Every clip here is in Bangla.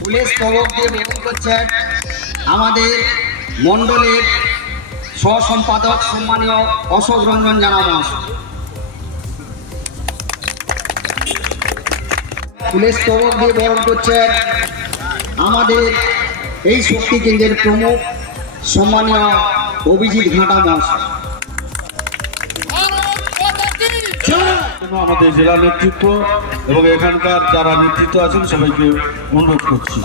পুলিশ তরফ দিয়ে বরণ করছেন আমাদের মণ্ডলের সহসম্পাদক সম্মানীয় অশোক রঞ্জন জানা জানামাস পুলিশ তরফ দিয়ে বরণ করছেন আমাদের এই শক্তি কেন্দ্রের প্রমুখ সম্মানীয় অভিজিৎ ঘাটা মহাশয় আমাদের জেলা নেতৃত্ব এবং এখানকার যারা নেতৃত্ব আছেন সবাইকে অনুরোধ করছি।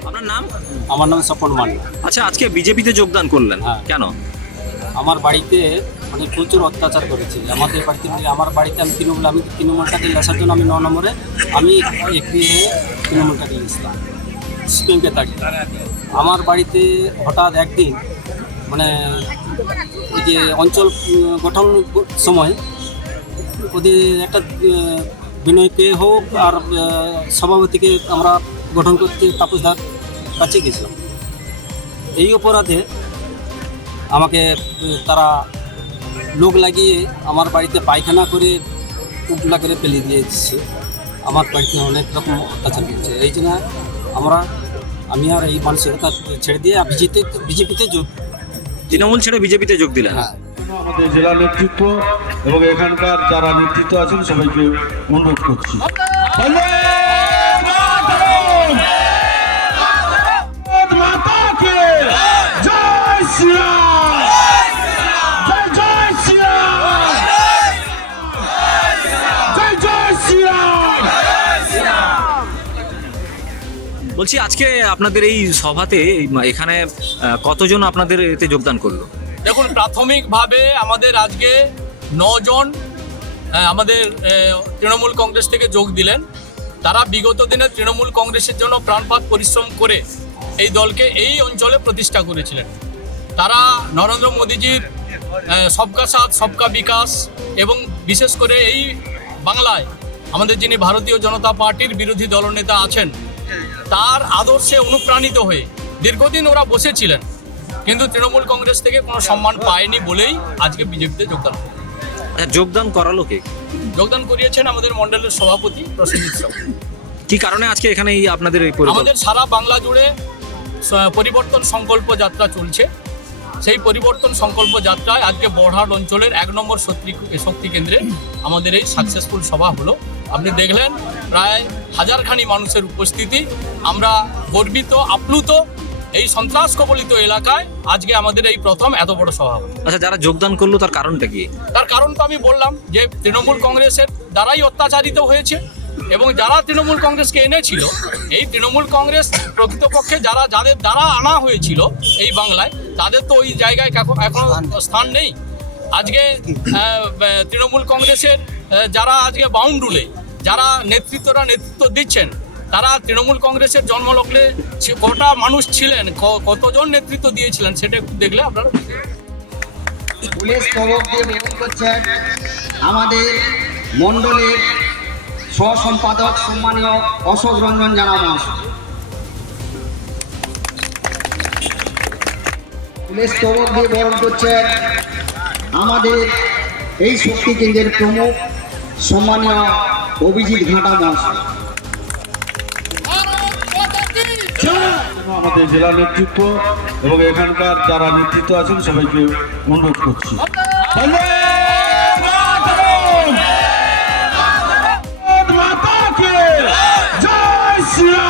আপনার নাম? আমার নাম স্বপন মান্ডি আচ্ছা আজকে বিজেপিতে যোগদান করলেন। হ্যাঁ। কেন? আমার বাড়িতে মানে প্রচুর অত্যাচার করেছে। আমাদের বাড়িতে আমার বাড়িতে আমি তৃণমূল আমি তৃণমূলটাকে লেসার জন্য আমি ন নম্বরে, আমি এপি তৃণমূলটাকে লিখলাম সিপিএমকে থাকি আমার বাড়িতে হঠাৎ একদিন মানে যে অঞ্চল, গঠন সময়, ওদের একটা বিনয়কে হোক আর সভাপতিকে আমরা গঠন করতে তাপসদার কাছে গেছিলাম। এই অপরাধে আমাকে তারা লোক লাগিয়ে আমার বাড়িতে পায়খানা করে উবলা করে ফেলে দিয়ে দিচ্ছে আমার বাড়িতে অনেক রকম অত্যাচার করছে এই জন্য আমরা আমি আর এই মানসিকতা ছেড়ে দিয়ে বিজেপিতে বিজেপিতে যোগ তৃণমূল ছেড়ে বিজেপিতে যোগ দিলেন? হ্যাঁ। আমাদের জেলা নেতৃত্ব এবং এখানকার যারা নেতৃত্ব আছেন সবাইকে অনুরোধ করছি। বলছি, আজকে আপনাদের এই সভাতে এখানে কতজন আপনাদের এতে যোগদান করল? দেখুন, প্রাথমিকভাবে আমাদের আজকে নজন আমাদের তৃণমূল কংগ্রেস থেকে যোগ দিলেন। তারা বিগত দিনে তৃণমূল কংগ্রেসের জন্য প্রাণপাত পরিশ্রম করে এই দলকে এই অঞ্চলে প্রতিষ্ঠা করেছিলেন। তারা নরেন্দ্র মোদীজির সবকা সাথ, সবকা বিকাশ এবং বিশেষ করে এই বাংলায় আমাদের যিনি ভারতীয় জনতা পার্টির বিরোধী দলনেতা আছেন তার আদর্শে অনুপ্রাণিত হয়ে দীর্ঘদিন ওরা বসেছিলেন। কিন্তু তৃণমূল কংগ্রেস থেকে কোনো সম্মান পায়নি বলেই আজকে বিজেপিতে যোগদান। আচ্ছা, যোগদান করালো কে? যোগদান করিয়েছেন আমাদের মন্ডলের সভাপতি প্রসেনজিৎ কি কারণে আজকে এখানে এই আপনাদের এই আমাদের সারা বাংলা জুড়ে পরিবর্তন সংকল্প যাত্রা চলছে। সেই পরিবর্তন সংকল্প যাত্রায় আজকে বড়হাট অঞ্চলের এক নম্বর শক্তি শক্তি কেন্দ্রে আমাদের এই সাকসেসফুল সভা হলো। আপনি দেখলেন প্রায় হাজারখানি মানুষের উপস্থিতি। আমরা গর্বিত আপ্লুত এই সন্ত্রাস কবলিত এলাকায় আজকে আমাদের এই প্রথম এত বড় সভা হলো। আচ্ছা যারা যোগদান করল তার কারণটা কি? তার কারণ তো আমি বললাম যে তৃণমূল কংগ্রেসের দ্বারাই অত্যাচারিত হয়েছে এবং যারা তৃণমূল কংগ্রেসকে এনেছিল এই তৃণমূল কংগ্রেস প্রকৃতপক্ষে যারা যাদের দ্বারা আনা হয়েছিল এই বাংলায় তাদের তো ওই জায়গায় এখন স্থান নেই। আজকে তৃণমূল কংগ্রেসের যারা আজকে বাউন্ডুলে যারা নেতৃত্বরা নেতৃত্ব দিচ্ছেন তারা তৃণমূল কংগ্রেসের জন্মলগ্নে কটা মানুষ ছিলেন কতজন নেতৃত্ব দিয়েছিলেন সেটা একটু দেখলে আপনারা পুলিশ তরফ দিয়ে বরণ করছেন। আমাদের মণ্ডলের সহসম্পাদক সম্মানীয় অশোক রঞ্জন জানা পুলিশ দিয়ে বরণ করছেন আমাদের এই শক্তি কেন্দ্রের প্রমুখ সম্মানীয় অভিজিৎ ঘাটা মহাশয় আমাদের জেলা নেতৃত্ব এবং এখানকার যারা নেতৃত্ব আছেন, সবাইকে অনুরোধ করছি। জয় শ্রীরাম